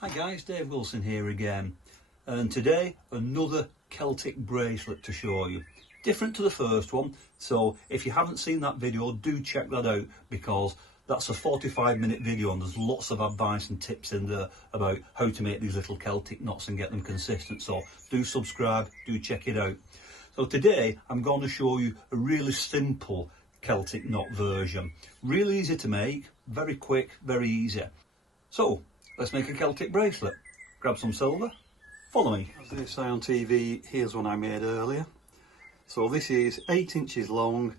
Hi guys, Dave Wilson here again, and today another Celtic bracelet to show you. Different to the first one, so if you haven't seen that video, do check that out, because that's a 45-minute video and there's lots of advice and tips in there about how to make these little Celtic knots and get them consistent. So do subscribe, do check it out. So today I'm going to show you a really simple Celtic knot version. Really easy to make, very quick, very easy. So let's make a Celtic bracelet. Grab some silver, follow me. As they say on TV, here's one I made earlier. So this is 8 inches long.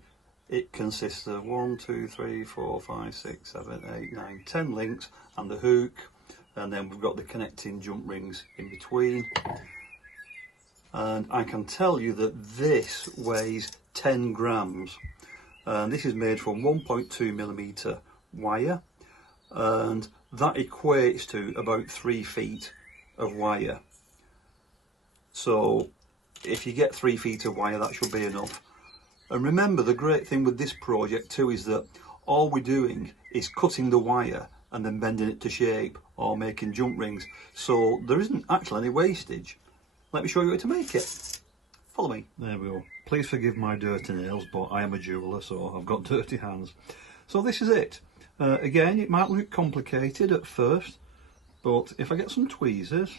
It consists of 1, 2, 3, 4, 5, 6, 7, 8, 9, 10 links and the hook, and then we've got the connecting jump rings in between. And I can tell you that this weighs 10 grams. And this is made from 1.2mm wire, and that equates to about 3 feet of wire. So if you get 3 feet of wire, that should be enough. And remember, the great thing with this project too is that all we're doing is cutting the wire and then bending it to shape or making jump rings. So there isn't actually any wastage. Let me show you how to make it. Follow me. There we go. Please forgive my dirty nails, but I am a jeweller, so I've got dirty hands. So this is it. Again, it might look complicated at first, but if I get some tweezers,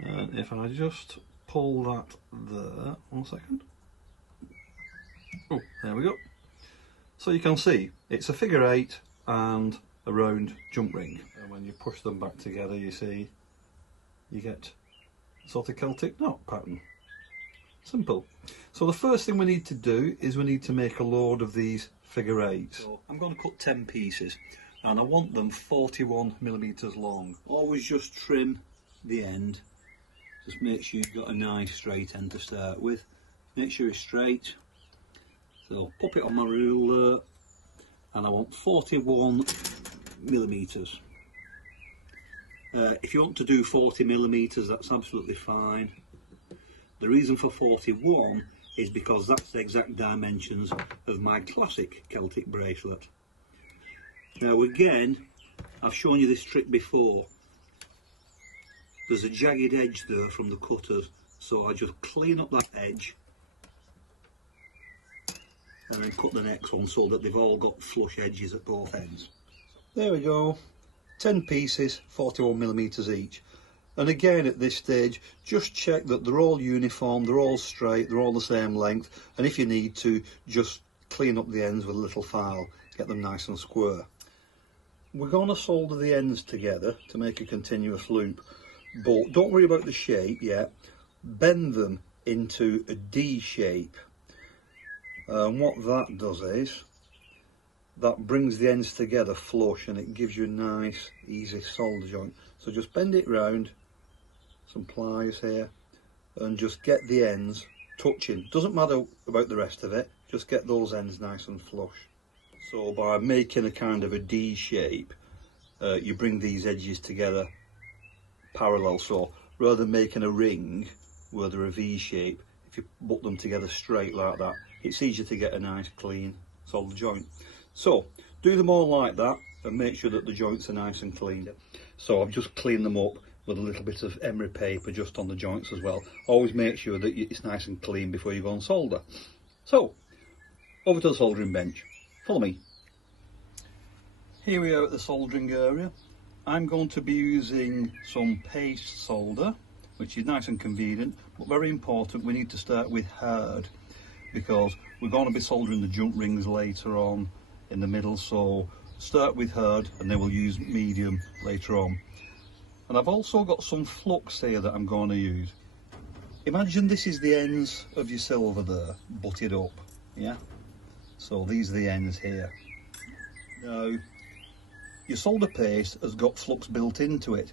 and if I just pull that there, 1 second. Oh, there we go. So you can see it's a figure 8 and a round jump ring. And when you push them back together, you see you get sort of Celtic knot pattern. Simple. So the first thing we need to do is we need to make a load of these figure 8s. So I'm going to cut 10 pieces and I want them 41mm long. Always just trim the end. Just make sure you've got a nice straight end to start with. Make sure it's straight. So pop it on my ruler and I want 41mm. If you want to do 40mm, that's absolutely fine. The reason for 41 is because that's the exact dimensions of my classic Celtic bracelet. Now again, I've shown you this trick before. There's a jagged edge there from the cutters, so I just clean up that edge and then cut the next one so that they've all got flush edges at both ends. There we go, 10 pieces, 41mm each. And again, at this stage, just check that they're all uniform, they're all straight, they're all the same length, and if you need to, just clean up the ends with a little file, get them nice and square. We're going to solder the ends together to make a continuous loop, but don't worry about the shape yet. Bend them into a D shape, and what that does is that brings the ends together flush and it gives you a nice easy solder joint. So just bend it round, some pliers here, and just get the ends touching. Doesn't matter about the rest of it, just get those ends nice and flush. So by making a kind of a D shape, you bring these edges together parallel. So rather than making a ring where they're a V shape, if you put them together straight like that, it's easier to get a nice clean solid joint. So do them all like that and make sure that the joints are nice and clean. So I've just cleaned them up with a little bit of emery paper just on the joints as well. Always make sure that it's nice and clean before you go and solder. So over to the soldering bench. Follow me. Here we are at the soldering area. I'm going to be using some paste solder, which is nice and convenient, but very important. We need to start with hard because we're going to be soldering the jump rings later on in the middle, so start with hard and then we'll use medium later on. And I've also got some flux here that I'm going to use. Imagine this is the ends of your silver there, butted up, yeah? So these are the ends here. Now, your solder paste has got flux built into it,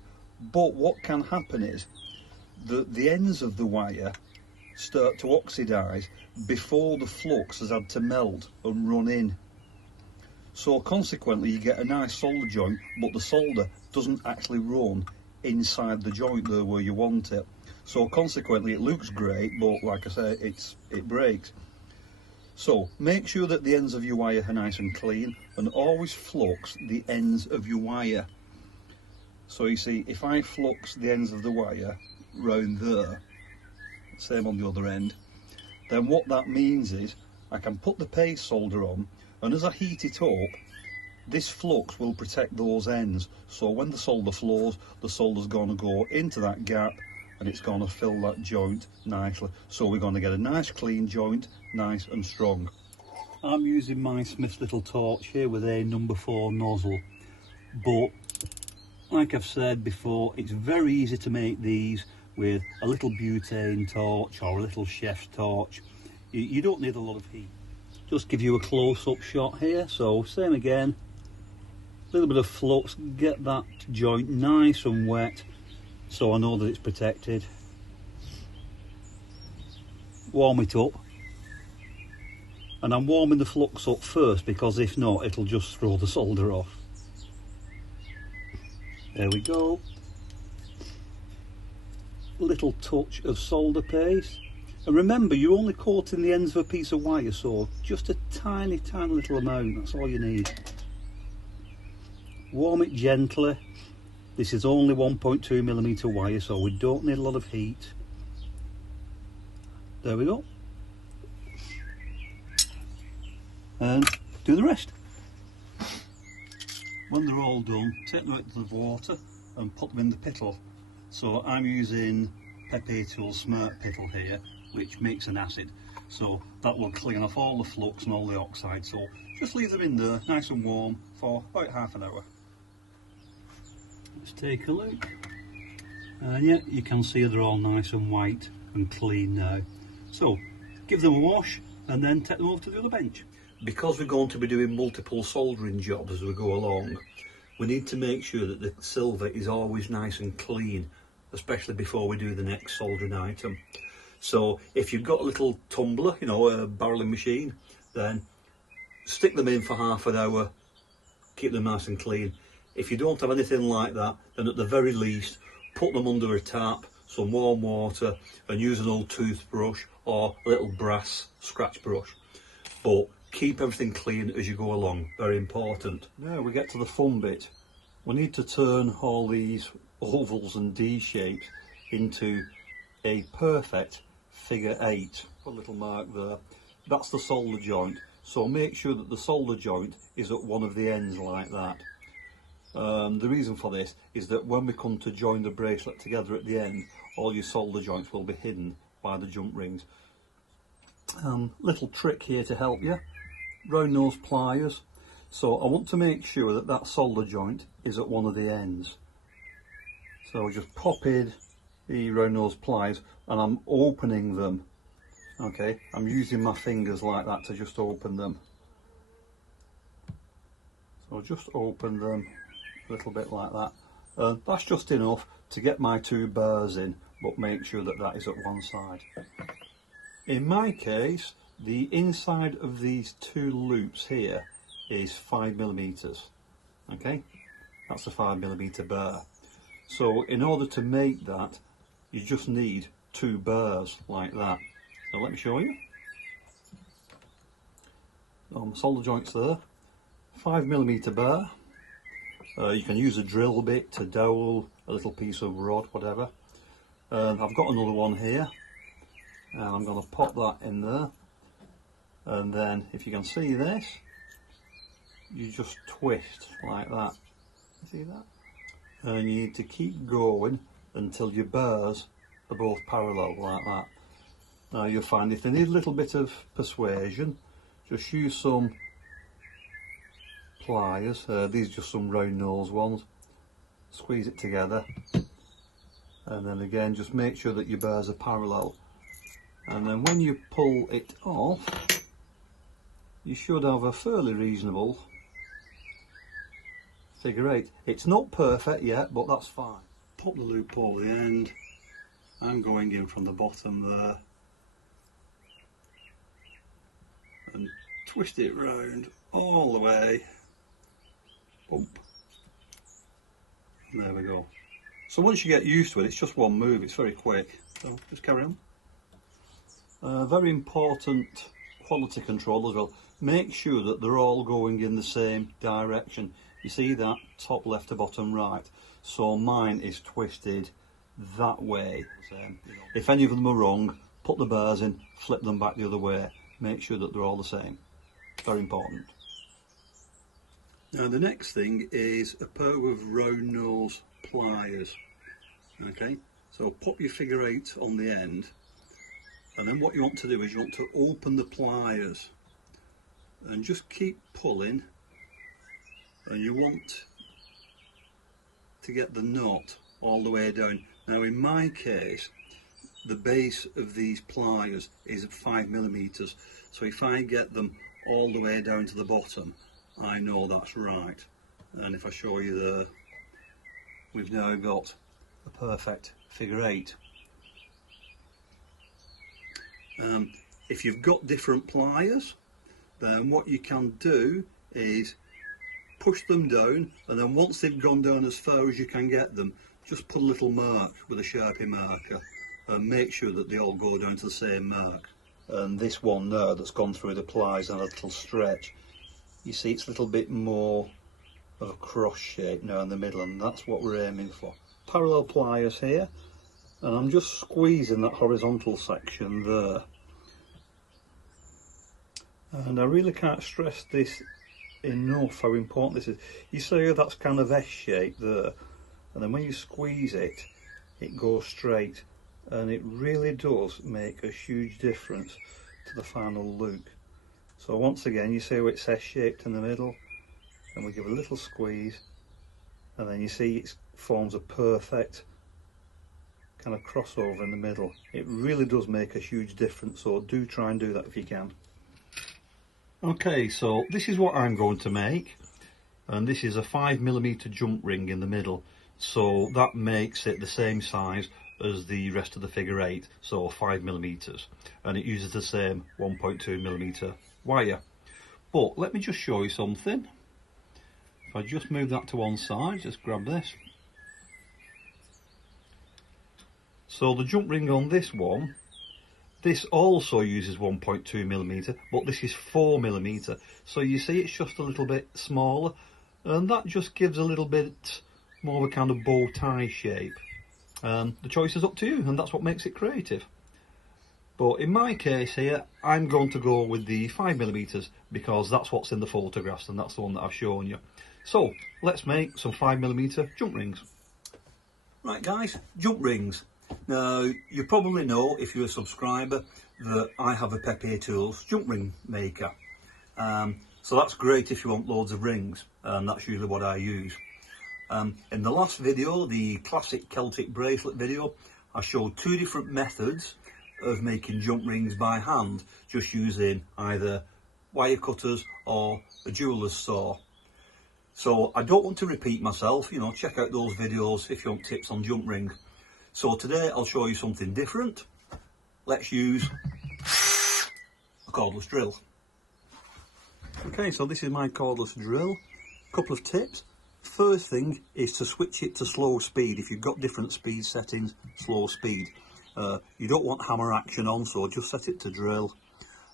but what can happen is that the ends of the wire start to oxidise before the flux has had to melt and run in. So consequently you get a nice solder joint, but the solder doesn't actually run inside the joint there where you want it. So consequently it looks great, but like I say, it breaks. So make sure that the ends of your wire are nice and clean, and always flux the ends of your wire. So you see, if I flux the ends of the wire round there, same on the other end, then what that means is I can put the paste solder on, and as I heat it up, this flux will protect those ends. So when the solder flows, the solder's going to go into that gap and it's going to fill that joint nicely. So we're going to get a nice clean joint, nice and strong. I'm using my Smith's little torch here with a number 4 nozzle, but like I've said before, it's very easy to make these with a little butane torch or a little chef's torch. You don't need a lot of heat. Just give you a close-up shot here. So same again, a little bit of flux, get that joint nice and wet so I know that it's protected. Warm it up, and I'm warming the flux up first because if not it'll just throw the solder off. There we go. A little touch of solder paste, and remember you're only coating the ends of a piece of wire, so just a tiny little amount, that's all you need. Warm it gently. This is only 1.2mm wire, so we don't need a lot of heat. There we go. And do the rest. When they're all done, take them out of the water and put them in the pittle. So I'm using Perpetual Smart Pittle here, which makes an acid. So that will clean off all the flux and all the oxide. So just leave them in there, nice and warm, for about half an hour. Let's take a look. And yeah, you can see they're all nice and white and clean now. So give them a wash and then take them over to the other bench. Because we're going to be doing multiple soldering jobs as we go along, we need to make sure that the silver is always nice and clean, especially before we do the next soldering item. So if you've got a little tumbler, you know, a barreling machine, then stick them in for half an hour, keep them nice and clean. If you don't have anything like that, then at the very least put them under a tap, some warm water, and use an old toothbrush or a little brass scratch brush. But keep everything clean as you go along, very important. Now we get to the fun bit. We need to turn all these ovals and D shapes into a perfect figure 8. Put a little mark there. That's the solder joint. So make sure that the solder joint is at one of the ends like that. The reason for this is that when we come to join the bracelet together at the end, all your solder joints will be hidden by the jump rings. Little trick here to help you. Round nose pliers. So I want to make sure that that solder joint is at one of the ends. So just pop in the round nose pliers and I'm opening them. Okay, I'm using my fingers like that to just open them. So just open them a little bit like that. That's just enough to get my 2 bars in, but make sure that that is at one side. In my case, the inside of these 2 loops here is 5mm. Okay, that's a 5mm bar. So in order to make that, you just need 2 bars like that. So let me show you. Solder joints there, 5mm bar. You can use a drill bit to dowel, a little piece of rod, whatever. I've got another one here, and I'm going to pop that in there. And then, if you can see this, you just twist like that. See that? And you need to keep going until your bars are both parallel like that. Now you'll find if they need a little bit of persuasion, just use some pliers. These are just some round nose ones. Squeeze it together, and then again just make sure that your bars are parallel. And then when you pull it off, you should have a fairly reasonable figure 8. It's not perfect yet, but that's fine. Put the loop over the end. I'm going in from the bottom there and twist it round all the way. Bump. And there we go. So once you get used to it, it's just one move, it's very quick. So just carry on. Very important quality control as well. Make sure that they're all going in the same direction. You see that? Top left to bottom right. so mine is twisted that way. If any of them are wrong, put the bars in, flip them back the other way, make sure that they're all the same. Very important. Now the next thing is a pair of round nose pliers. Okay, so pop your figure 8 on the end, and then what you want to do is you want to open the pliers and just keep pulling, and you want to get the knot all the way down. Now in my case, the base of these pliers is at 5mm, so if I get them all the way down to the bottom, I know that's right. And if I show you there, we've now got a perfect figure 8. If you've got different pliers, then what you can do is push them down, and then once they've gone down as far as you can get them, just put a little mark with a Sharpie marker and make sure that they all go down to the same mark. And this one there that's gone through the pliers and a little stretch, you see it's a little bit more of a cross shape now in the middle, and that's what we're aiming for. Parallel pliers here, and I'm just squeezing that horizontal section there. And I really can't stress this enough how important this is. You see that's kind of S-shaped there, and then when you squeeze it, it goes straight, and it really does make a huge difference to the final look. So once again, you see how it's S-shaped in the middle, and we give a little squeeze, and then you see it forms a perfect kind of crossover in the middle. It really does make a huge difference, so do try and do that if you can. Okay, so this is what I'm going to make, and this is a 5mm jump ring in the middle, so that makes it the same size as the rest of the figure 8, so 5mm, and it uses the same 1.2mm wire. But let me just show you something. If I just move that to one side, just grab this. So the jump ring on this one, this also uses 1.2mm, but this is 4mm, so you see it's just a little bit smaller, and that just gives a little bit more of a kind of bow tie shape. The choice is up to you, and that's what makes it creative. But in my case here, I'm going to go with the 5mm because that's what's in the photographs, and that's the one that I've shown you. So let's make some 5mm jump rings. Right guys, jump rings. Now you probably know, if you're a subscriber, that I have a Pepe Tools jump ring maker. So that's great if you want loads of rings, and that's usually what I use. In the last video, the classic Celtic bracelet video, I showed 2 different methods of making jump rings by hand, just using either wire cutters or a jeweller's saw. So I don't want to repeat myself, you know, check out those videos if you want tips on jump rings. So today I'll show you something different. Let's use a cordless drill. Okay, so this is my cordless drill. Couple of tips. First thing is to switch it to slow speed. If you've got different speed settings, slow speed. You don't want hammer action on, so just set it to drill.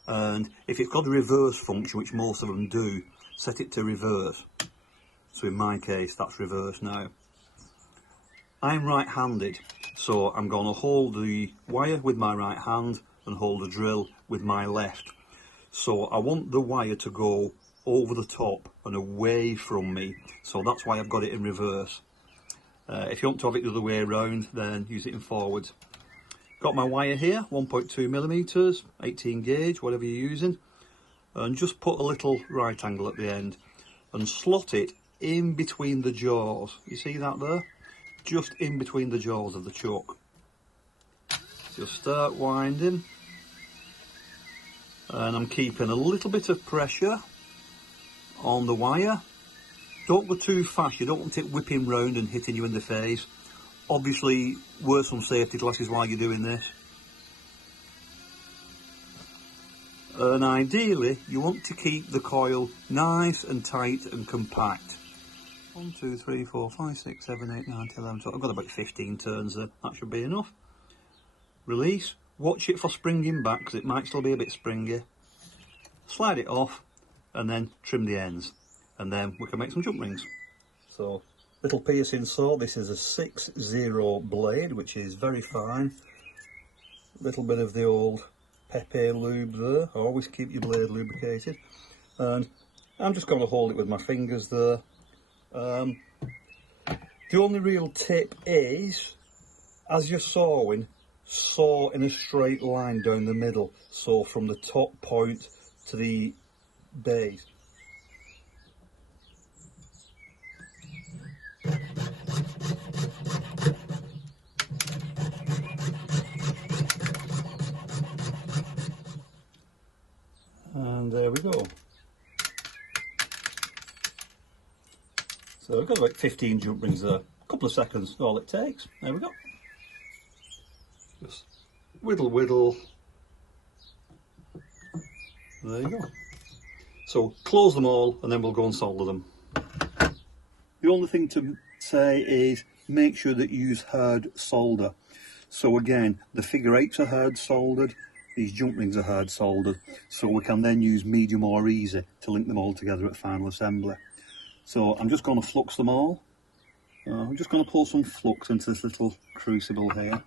And if it's got a reverse function, which most of them do, set it to reverse. So in my case, that's reverse now. I'm right-handed, so I'm going to hold the wire with my right hand and hold the drill with my left. So I want the wire to go over the top and away from me, so that's why I've got it in reverse. If you want to have it the other way around, then use it in forwards. Got my wire here, 1.2mm, 18 gauge, whatever you're using, and just put a little right angle at the end and slot it in between the jaws. You see that there? Just in between the jaws of the chuck. Just start winding, and I'm keeping a little bit of pressure on the wire. Don't go too fast, you don't want it whipping round and hitting you in the face. Obviously wear some safety glasses while you're doing this. And ideally you want to keep the coil nice and tight and compact. 1, 2, 3, 4, 5, 6, 7, 8, 9, 10, 11, 12. I've got about 15 turns there, that should be enough. Release, watch it for springing back because it might still be a bit springy. Slide it off and then trim the ends, and then we can make some jump rings. So little piercing saw. This is a 6-0 blade, which is very fine. A little bit of the old Pepe lube there. Always keep your blade lubricated. And I'm just going to hold it with my fingers there. The only real tip is, as you're sawing, saw in a straight line down the middle. So from the top point to the base. And there we go. So I've got about 15 jump rings there. A couple of seconds, all it takes. There we go. Just whittle, whittle. There you go. So close them all and then we'll go and solder them. The only thing to say is make sure that you use hard solder. So again, the figure 8s are hard soldered, these jump rings are hard soldered, so we can then use medium or easy to link them all together at final assembly. So I'm just going to flux them all. I'm just going to pour some flux into this little crucible here.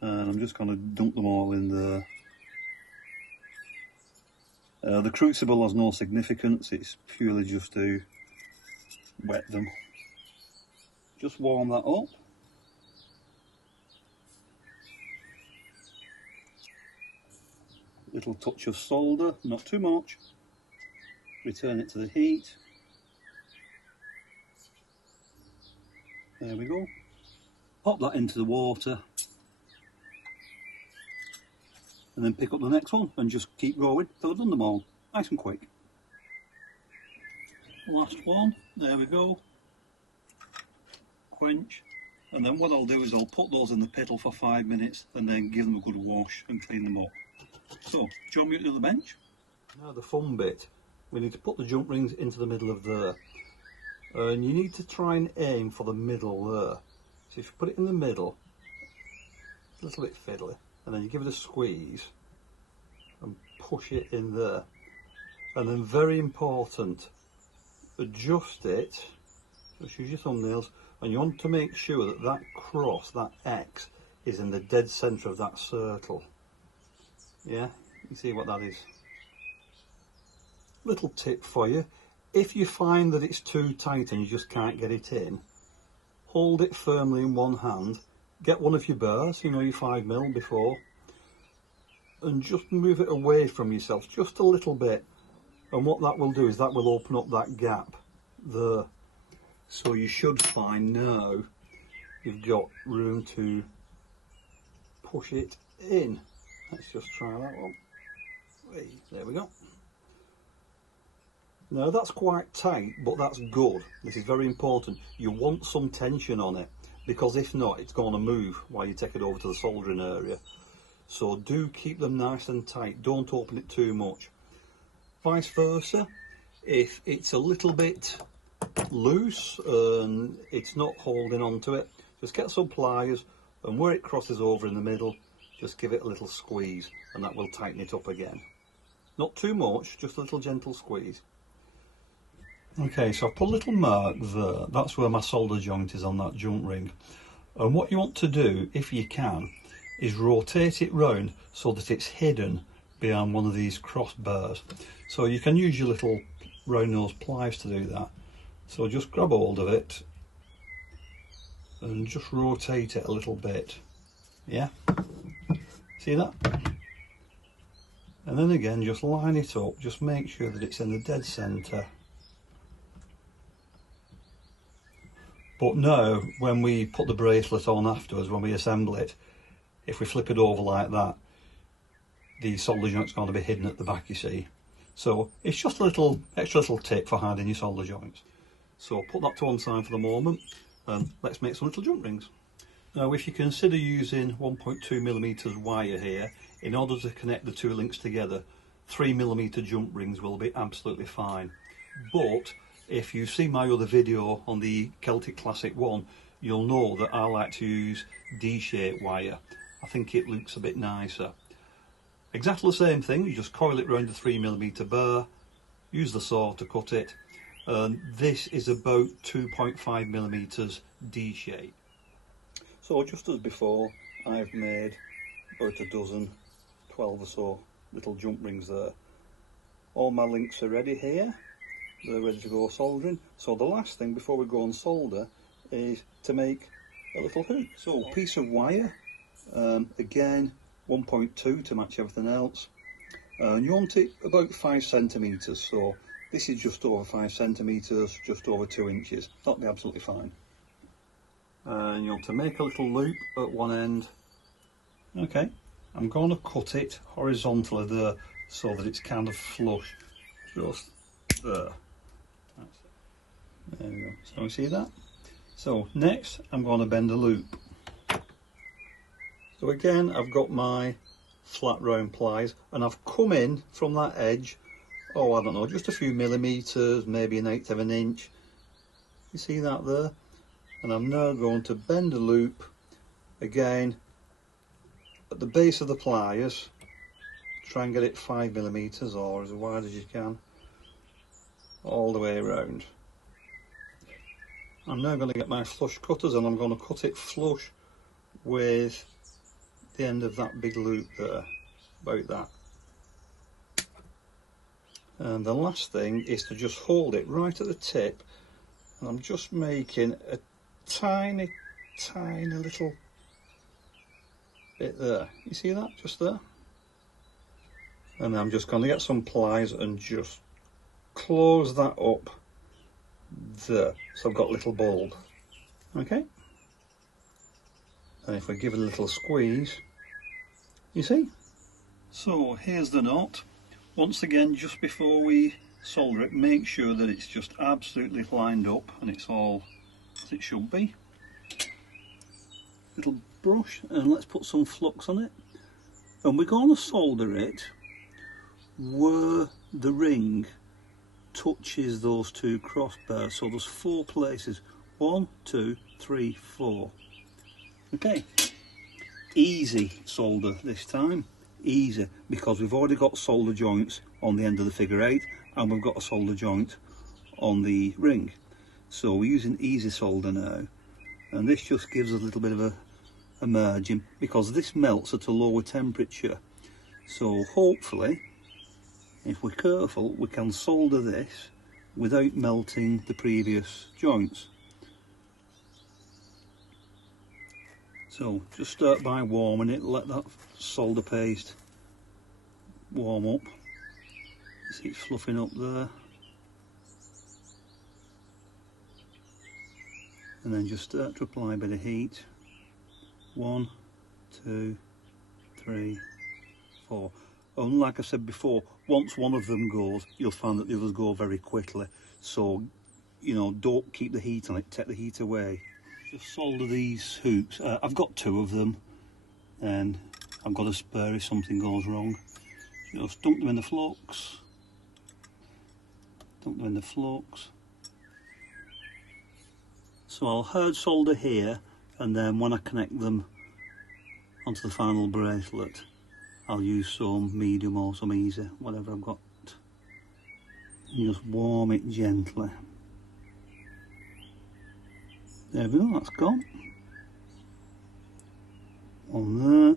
And I'm just going to dunk them all in there. The crucible has no significance, it's purely just to wet them. Just warm that up. Little touch of solder, not too much. Return it to the heat. There we go. Pop that into the water. And then pick up the next one and just keep going till I've done them all. Nice and quick. Last one, there we go. Quench. And then what I'll do is I'll put those in the piddle for 5 minutes and then give them a good wash and clean them up. So, join me to the bench. Now the fun bit. We need to put the jump rings into the middle of there. And you need to try and aim for the middle there. So if you put it in the middle, it's a little bit fiddly. And then you give it a squeeze and push it in there. And then very important, adjust it, just use your thumbnails, and you want to make sure that that cross, that X, is in the dead centre of that circle. Yeah, you see what that is. Little tip for you, if you find that it's too tight and you just can't get it in, hold it firmly in one hand, get one of your bars, you know, your 5mm before, and just move it away from yourself just a little bit. And what that will do is that will open up that gap there. So you should find now you've got room to push it in. Let's just try that one. There we go. Now that's quite tight, but that's good. This is very important. You want some tension on it, because if not, it's going to move while you take it over to the soldering area. So do keep them nice and tight. Don't open it too much. Vice versa, if it's a little bit loose and it's not holding onto it, just get some pliers, and where it crosses over in the middle, just give it a little squeeze and that will tighten it up again. Not too much, just a little gentle squeeze. Okay, so I've put a little mark there. That's where my solder joint is on that jump ring. And what you want to do, if you can, is rotate it round so that it's hidden behind one of these crossbars. So you can use your little round nose pliers to do that. So just grab hold of it and just rotate it a little bit. Yeah? See that? And then again, just line it up, just make sure that it's in the dead centre. But now, when we put the bracelet on afterwards, when we assemble it, if we flip it over like that, the solder joint's going to be hidden at the back, you see. So it's just a little extra little tip for hiding your solder joints. So put that to one side for the moment and let's make some little jump rings. Now if you consider using 1.2mm wire here, in order to connect the two links together, 3mm jump rings will be absolutely fine. But if you've seen my other video on the Celtic Classic one, you'll know that I like to use D-shaped wire. I think it looks a bit nicer. Exactly the same thing, you just coil it around the 3mm bar, use the saw to cut it, This is about 2.5 millimeters D shape. So just as before, I've made about a dozen, 12 or so little jump rings there. All my links are ready here. They're ready to go soldering. So the last thing before we go and solder is to make a little hoop. So a piece of wire, again 1.2 to match everything else. And you want it about 5 centimeters. So this is just over 5 centimeters, just over 2 inches. That'll be absolutely fine. And you want to make a little loop at one end. Okay, I'm going to cut it horizontally there so that it's kind of flush, just there. That's it. There we go. So you see that? So next I'm going to bend a loop. So again, I've got my flat round pliers and I've come in from that edge, oh I don't know, just a few millimeters, maybe 1/8 of an inch. You see that there? And I'm now going to bend a loop again at the base of the pliers. Try and get it 5 millimeters or as wide as you can, all the way around. I'm now going to get my flush cutters and I'm going to cut it flush with the end of that big loop there, about that. And the last thing is to just hold it right at the tip, and I'm just making a tiny little bit there. You see that? Just there. And I'm just going to get some pliers and just close that up there, so I've got a little bulb. Okay, and if we give it a little squeeze, you see. So here's the knot. Once again, just before we solder it, make sure that it's just absolutely lined up and it's all as it should be. Little brush, and let's put some flux on it, and we're going to solder it where the ring touches those two crossbars. So there's 4 places, 1, 2, 3, 4. Okay, easy solder this time, easy, because we've already got solder joints on the end of the figure 8 and we've got a solder joint on the ring. So we're using easy solder now, and this just gives us a little bit of a merging because this melts at a lower temperature. So hopefully, if we're careful, we can solder this without melting the previous joints. So just start by warming it, let that solder paste warm up. You see it's fluffing up there. And then just start to apply a bit of heat. 1, 2, 3, 4. And like I said before, once one of them goes, you'll find that the others go very quickly. So, you know, don't keep the heat on it, take the heat away. Just solder these hoops. I've got 2 of them, and I've got a spare if something goes wrong. Just dunk them in the flux. Dunk them in the flux. So I'll hard solder here, and then when I connect them onto the final bracelet, I'll use some medium or some easy, whatever I've got. And just warm it gently. There we go, that's gone. On there.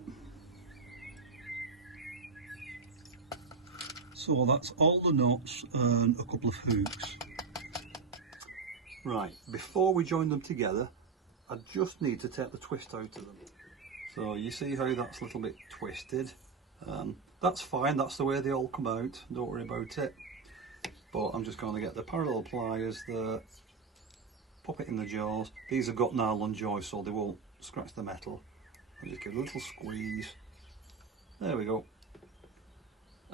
So that's all the nuts and a couple of hoops. Right, before we join them together, I just need to take the twist out of them. So you see how that's a little bit twisted. That's fine, that's the way they all come out, don't worry about it. But I'm just going to get the parallel pliers there, pop it in the jaws. These have got nylon joys so they won't scratch the metal. And just give it a little squeeze. There we go.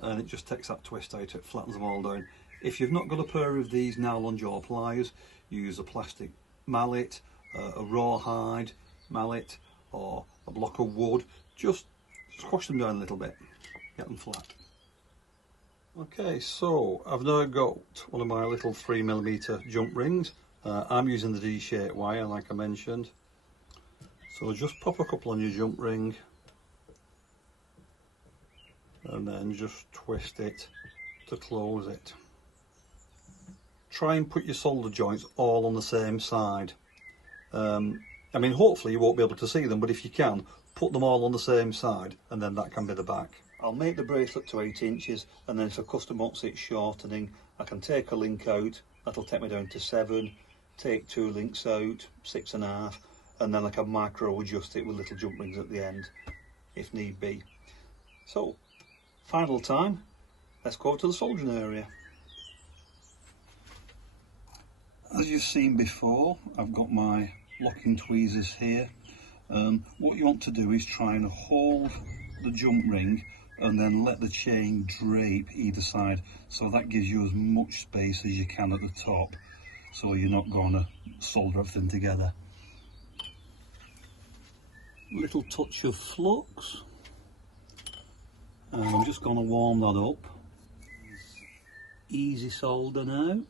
And it just takes that twist out, it flattens them all down. If you've not got a pair of these nylon jaw pliers, use a plastic mallet, a rawhide mallet, or a block of wood. Just squash them down a little bit, get them flat. Okay, so I've now got one of my little 3mm jump rings. I'm using the D-shaped wire like I mentioned. So just pop a couple on your jump ring and then just twist it to close it. try and put your solder joints all on the same side. I mean, hopefully you won't be able to see them, but if you can, put them all on the same side, and then that can be the back. I'll make the bracelet to 8 inches, and then if a customer wants it shortening, I can take a link out, that'll take me down to 7, take 2 links out, 6.5, and then I can micro adjust it with little jump rings at the end, if need be. So, final time, let's go to the soldering area. As you've seen before, I've got my locking tweezers here. What you want to do is try and hold the jump ring and then let the chain drape either side, so that gives you as much space as you can at the top, so you're not going to solder everything together. Little touch of flux, and I'm just going to warm that up. Easy solder now.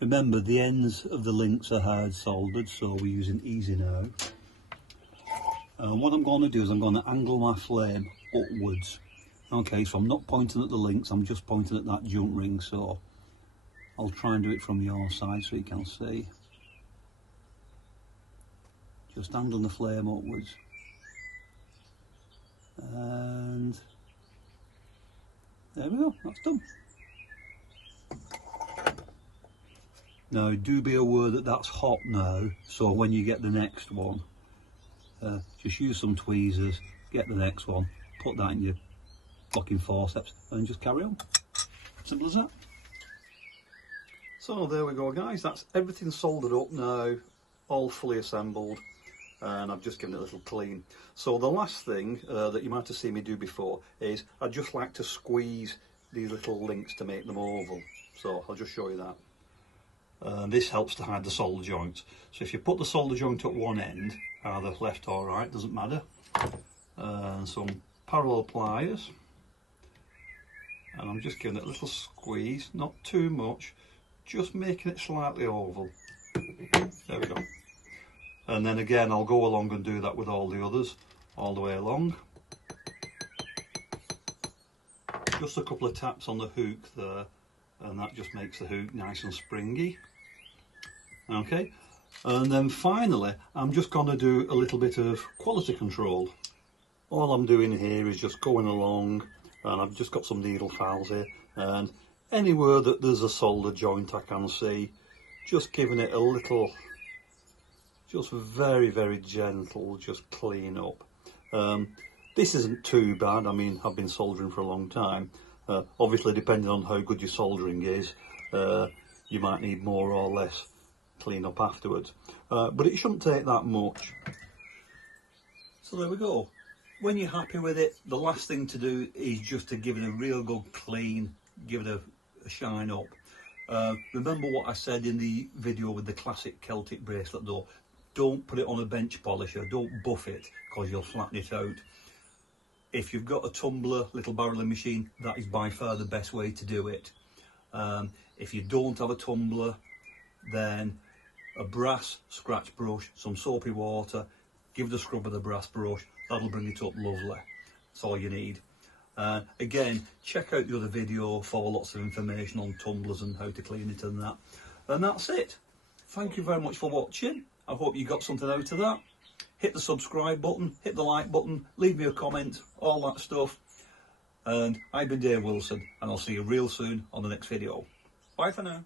Remember, the ends of the links are hard soldered, so we're using easy now. What I'm going to do is I'm going to angle my flame upwards. Okay, so I'm not pointing at the links, I'm just pointing at that jump ring, so I'll try and do it from your side so you can see. Just angling the flame upwards. And there we go, that's done. Now do be aware that that's hot now, so when you get the next one, just use some tweezers, get the next one, put that in your locking forceps and just carry on. Simple as that. So there we go guys, that's everything soldered up now, all fully assembled, and I've just given it a little clean. So the last thing that you might have seen me do before is I'd just like to squeeze these little links to make them oval. So I'll just show you that. This helps to hide the solder joints. So if you put the solder joint at one end, either left or right, doesn't matter, some parallel pliers, and I'm just giving it a little squeeze, not too much, just making it slightly oval. There we go. And then again I'll go along and do that with all the others, all the way along. Just a couple of taps on the hook there, and that just makes the hook nice and springy. Okay, and then finally I'm just going to do a little bit of quality control. All I'm doing here is just going along, and I've just got some needle files here, and anywhere that there's a solder joint I can see, just giving it a little, just very, very gentle, just clean up. This isn't too bad, I mean, I've been soldering for a long time. Obviously, depending on how good your soldering is, you might need more or less clean up afterwards. But it shouldn't take that much. So there we go. When you're happy with it, the last thing to do is just to give it a real good clean, give it a shine up. Remember what I said in the video with the classic Celtic bracelet though, don't put it on a bench polisher, don't buff it, because you'll flatten it out. If you've got a tumbler, little barreling machine, that is by far the best way to do it. If you don't have a tumbler, then a brass scratch brush, some soapy water, give it a scrub with a brass brush, that'll bring it up lovely. That's all you need. Again, check out the other video for lots of information on tumblers and how to clean it and that. And that's it. Thank you very much for watching. I hope you got something out of that. Hit the subscribe button, hit the like button, leave me a comment, all that stuff. And I've been Dave Wilson, and I'll see you real soon on the next video. Bye for now.